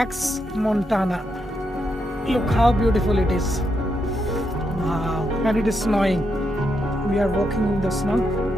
Axe, Montana. Look how beautiful it is. Wow. And it is snowing. We are walking in the snow.